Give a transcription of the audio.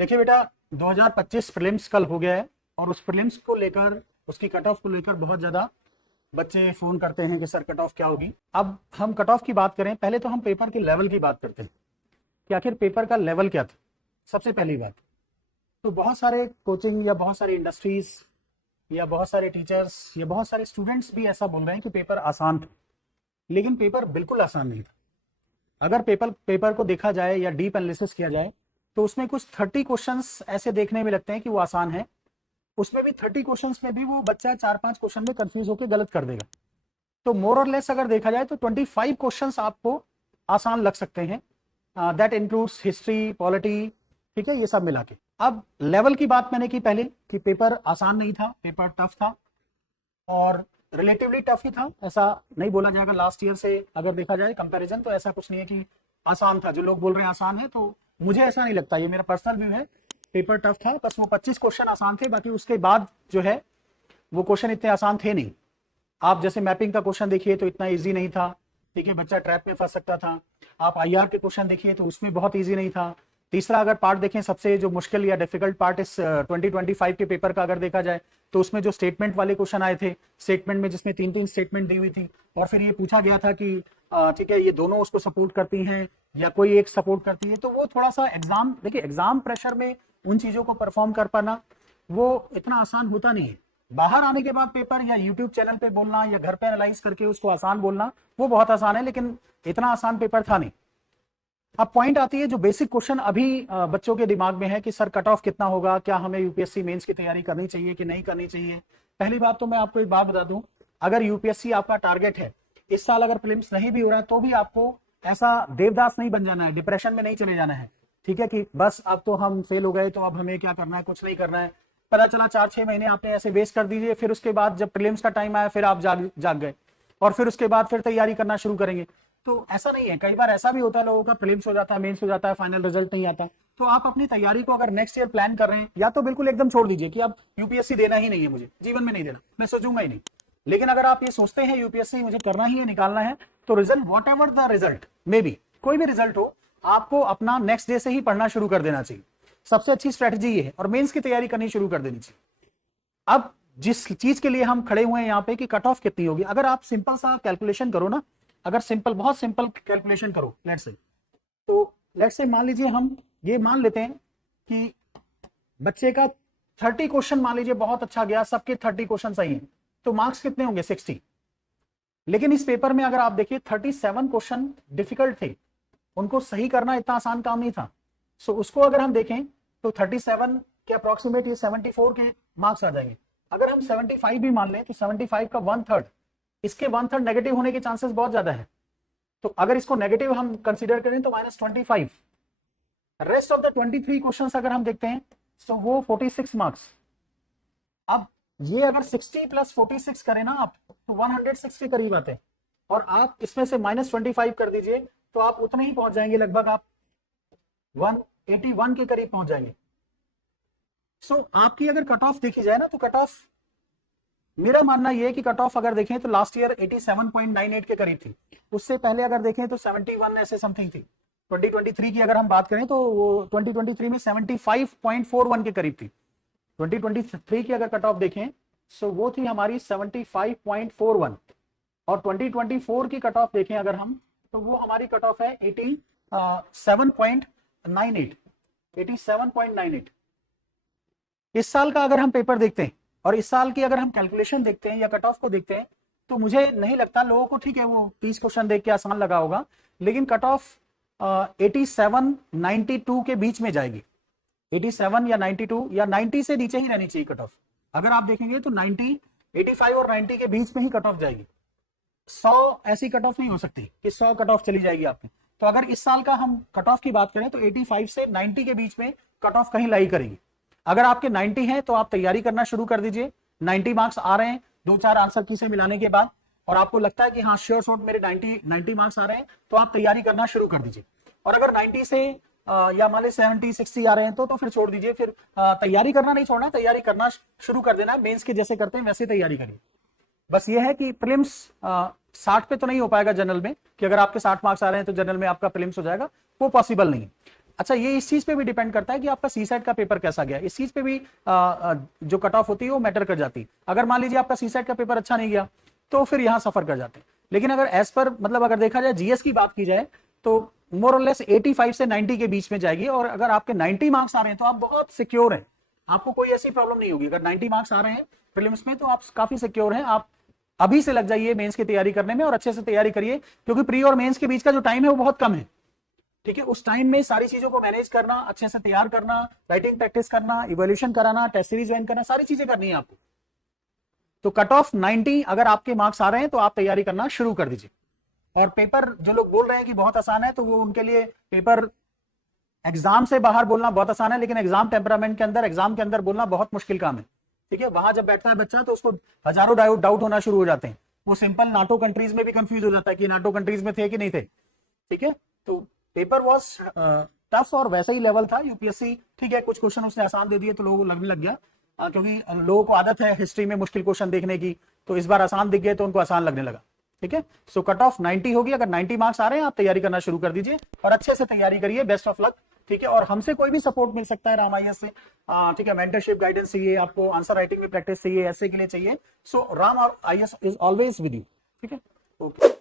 देखिए बेटा, 2025 प्रीलिम्स कल हो गया है और उस प्रीलिम्स को लेकर, उसकी कट ऑफ को लेकर बहुत ज़्यादा बच्चे फ़ोन करते हैं कि सर कट ऑफ क्या होगी। अब हम कट ऑफ की बात करें, पहले तो हम पेपर के लेवल की बात करते हैं कि आखिर पेपर का लेवल क्या था। सबसे पहली बात तो बहुत सारे कोचिंग या बहुत सारी इंडस्ट्रीज या बहुत सारे टीचर्स या बहुत सारे स्टूडेंट्स भी ऐसा बोल रहे हैं कि पेपर आसान था, लेकिन पेपर बिल्कुल आसान नहीं था। अगर पेपर को देखा जाए या डीप एनालिसिस किया जाए तो उसमें कुछ 30 क्वेश्चंस ऐसे देखने में लगते हैं कि वो आसान है। उसमें भी 30 क्वेश्चंस में भी वो बच्चा 4-5 क्वेश्चन में कंफ्यूज होकर गलत कर देगा। तो मोर और लेस अगर देखा जाए तो 25 क्वेश्चंस आपको आसान लग सकते हैं। दैट इंक्लूड्स हिस्ट्री, पॉलिटी, ठीक है, ये सब मिला के। अब लेवल की बात मैंने की पहले कि पेपर आसान नहीं था, पेपर टफ था और रिलेटिवली टफ ही था। ऐसा नहीं बोला जाएगा, लास्ट ईयर से अगर देखा जाए कंपैरिजन तो ऐसा कुछ नहीं है कि आसान था। जो लोग बोल रहे हैं आसान है, तो मुझे ऐसा नहीं लगता, ये मेरा पर्सनल व्यू है। पेपर टफ था, बस वो 25 क्वेश्चन आसान थे, बाकी उसके बाद जो है वो क्वेश्चन इतने आसान थे नहीं। आप जैसे मैपिंग का क्वेश्चन देखिए तो इतना इजी नहीं था, ठीक है, बच्चा ट्रैप में फंस सकता था। आप आईआर के क्वेश्चन देखिए तो उसमें बहुत इजी नहीं था। तीसरा अगर पार्ट देखें, सबसे जो मुश्किल या डिफिकल्ट पार्ट इस 2025 के पेपर का अगर देखा जाए तो उसमें जो स्टेटमेंट वाले क्वेश्चन आए थे, स्टेटमेंट में जिसमें 3-3 स्टेटमेंट दी हुई थी और फिर ये पूछा गया था कि ठीक है ये दोनों उसको सपोर्ट करती हैं या कोई एक सपोर्ट करती है, तो वो थोड़ा सा एग्जाम, देखिए एग्जाम प्रेशर में उन चीजों को परफॉर्म कर पाना वो इतना आसान होता नहीं है। बाहर आने के बाद पेपर या यूट्यूब चैनल पे बोलना या घर पे एनालाइज करके उसको आसान बोलना वो बहुत आसान है, लेकिन इतना आसान पेपर था नहीं। अब पॉइंट आती है जो बेसिक क्वेश्चन अभी बच्चों के दिमाग में है कि सर कट ऑफ कितना होगा, क्या हमें यूपीएससी मेंस की तैयारी करनी चाहिए कि नहीं करनी चाहिए। पहली बात तो मैं आपको एक बात बता दूं, अगर यूपीएससी आपका टारगेट है, इस साल अगर प्रीलिम्स नहीं भी हो रहा है तो भी आपको ऐसा देवदास नहीं बन जाना है, डिप्रेशन में नहीं चले जाना है, ठीक है, कि बस अब तो हम फेल हो गए तो अब हमें क्या करना है, कुछ नहीं करना है। पता चला 4-6 महीने आपने ऐसे वेस्ट कर दीजिए, फिर उसके बाद जब प्रीलिम्स का टाइम आया फिर आप जाग गए और फिर उसके बाद फिर तैयारी करना शुरू करेंगे। तो ऐसा नहीं है, कई बार ऐसा भी होता है लोगों का प्रीलिम्स हो जाता है, मेंस हो जाता है, फाइनल रिजल्ट नहीं आता। तो आप अपनी तैयारी को अगर नेक्स्ट ईयर प्लान कर रहे हैं, या तो बिल्कुल एकदम छोड़ दीजिए कि अब यूपीएससी देना ही नहीं है, मुझे जीवन में नहीं देना, मैं सोचूंगा ही नहीं। लेकिन अगर आप ये सोचते हैं यूपीएससी मुझे करना ही है, निकालना है, तो result what ever the result may be, कोई भी रिजल्ट हो, आपको अपना नेक्स्ट डे से ही पढ़ना शुरू कर देना चाहिए। सबसे अच्छी स्ट्रेटजी ये है, और मेंस की तैयारी करनी शुरू कर देनी चाहिए। अब जिस चीज के लिए हम खड़े हुए हैं यहाँ पे कि कट ऑफ कितनी होगी, अगर आप सिंपल सा कैलकुलेशन करो ना, अगर सिंपल, बहुत सिंपल कैलकुलेशन करो, लेट्स से मान लीजिए हम ये मान लेते हैं कि बच्चे का 30 क्वेश्चन मान लीजिए बहुत अच्छा गया, सबके 30 क्वेश्चन सही हैं, तो मार्क्स कितने होंगे, 60। लेकिन इस पेपर में अगर आप देखिए 37 क्वेश्चन डिफिकल्ट थे, उनको सही करना इतना आसान काम नहीं था। सो उसको अगर हम देखें तो 37 के अप्रोक्सीमेट ये 74 के मार्क्स आ जाएंगे। अगर हम 75 भी मान लें तो 75 का 1/3, इसके 1/3 नेगेटिव होने के चांसेस बहुत ज्यादा है। तो अगर इसको नेगेटिव हम कंसीडर करें तो -25। रेस्ट ऑफ द 23 क्वेश्चंस अगर हम देखते हैं तो वो 46 मार्क्स। अब ये अगर 60 + 46 करें ना आप, तो 106 के करीब आते हैं, और आप इसमें से -25 कर दीजिए तो आप उतने ही पहुंच जाएंगे, लगभग आप 181 के करीब पहुंच जाएंगे। सो आपकी अगर कट ऑफ देखी जाए ना, तो कट ऑफ, मेरा मानना यह है कि कट ऑफ अगर देखें तो लास्ट ईयर 87.98 के करीब थी। उससे पहले अगर देखें तो 71 ऐसे समथिंग थी। 2023 की अगर हम बात करें तो वो 2023 में 75.41 के करीब थी। 2023 की अगर कट ऑफ देखें तो वो थी हमारी 75.41, और 2024 की कट ऑफ देखें अगर हम, तो वो हमारी कट ऑफ है 87.98। इस साल का अगर हम पेपर देखते हैं और इस साल की अगर हम कैलकुलेशन देखते हैं या कट ऑफ को देखते हैं, तो मुझे नहीं लगता लोगों को, ठीक है वो 30 क्वेश्चन देख के आसान लगा होगा, लेकिन कट ऑफ 87-92 के बीच में जाएगी। 87 या 92 या 90 से नीचे ही रहनी चाहिए कट ऑफ। अगर आप देखेंगे तो 90, 85 और 90 के बीच में ही कट ऑफ जाएगी। 100 ऐसी कट ऑफ नहीं हो सकती कि 100 कट ऑफ चली जाएगी आपकी। तो अगर इस साल का हम कट ऑफ की बात करें तो 85 से 90 के बीच में कट ऑफ कहीं लाई करेगी। अगर आपके 90 हैं तो आप तैयारी करना शुरू कर दीजिए। 90 मार्क्स आ रहे हैं 2-4 आंसर की से मिलाने के बाद, और आपको लगता है कि हाँ श्योर शॉट मेरे 90 मार्क्स आ रहे हैं, तो आप तैयारी करना शुरू कर दीजिए। और अगर 90 से या मान लीजिए 70-60 आ रहे हैं तो फिर छोड़ दीजिए। फिर तैयारी करना नहीं छोड़ना, तैयारी करना शुरू कर देना, मेंस के जैसे करते हैं वैसे तैयारी करिए। बस ये है कि प्रीलिम्स 60 पे तो नहीं हो पाएगा जनरल में, कि अगर आपके 60 मार्क्स आ रहे हैं तो जनरल में आपका प्रीलिम्स हो जाएगा, वो पॉसिबल नहीं। अच्छा, ये इस चीज पे भी डिपेंड करता है कि आपका सीसेट का पेपर कैसा गया, इस चीज पे भी जो कट ऑफ होती है वो मैटर कर जाती है। अगर मान लीजिए आपका सीसेट का पेपर अच्छा नहीं गया तो फिर यहां सफर कर जाते हैं। लेकिन अगर एज पर मतलब अगर देखा जाए जीएस की बात की जाए तो मोर और लेस 85 से 90 के बीच में जाएगी, और अगर आपके 90 मार्क्स आ रहे हैं तो आप बहुत सिक्योर हैं, आपको कोई ऐसी प्रॉब्लम नहीं होगी। अगर 90 मार्क्स आ रहे हैं प्रीलिम्स में तो आप काफी सिक्योर हैं। आप अभी से लग जाइए मेंस की तैयारी करने में और अच्छे से तैयारी करिए, क्योंकि प्री और मेंस के बीच का जो टाइम है वो बहुत कम है। ठीक है, उस टाइम में सारी चीजों को मैनेज करना, अच्छे से तैयार करना, राइटिंग प्रैक्टिस करना, इवोल्यूशन कराना, टेस्ट सीरीज ज्वाइन करना, सारी चीजें करनी है आपको। तो कट ऑफ 90 अगर आपके मार्क्स आ रहे हैं तो आप तैयारी करना शुरू कर दीजिए। और पेपर जो लोग बोल रहे हैं कि बहुत आसान है, तो वो उनके लिए पेपर एग्जाम से बाहर बोलना बहुत आसान है, लेकिन एग्जाम टेम्परामेंट के अंदर, एग्जाम के अंदर बोलना बहुत मुश्किल काम है। ठीक है, वहां जब बैठता है बच्चा तो उसको हजारों डाउट होना शुरू हो जाते हैं। वो सिंपल नाटो कंट्रीज में भी कंफ्यूज हो जाता है कि नाटो कंट्रीज में थे कि नहीं थे। ठीक है, तो पेपर वॉज टफ और वैसा ही लेवल था यूपीएससी। ठीक है, कुछ क्वेश्चन उसने आसान दे दिए तो लोगों को लगने लग गया, क्योंकि लोगों को आदत है हिस्ट्री में मुश्किल क्वेश्चन देखने की, तो इस बार आसान दिख गए तो उनको आसान लगने लगा। ठीक है, सो कट ऑफ 90 होगी। अगर 90 मार्क्स आ रहे हैं आप तैयारी करना शुरू कर दीजिए और अच्छे से तैयारी करिए। Best of luck. ठीक है, और हमसे कोई भी सपोर्ट मिल सकता है राम आईएएस से। ठीक है, मेंटरशिप गाइडेंस चाहिए आपको, आंसर राइटिंग में प्रैक्टिस चाहिए, ऐसे के लिए चाहिए, सो राम और IAS is always with you. ठीक है, ओके।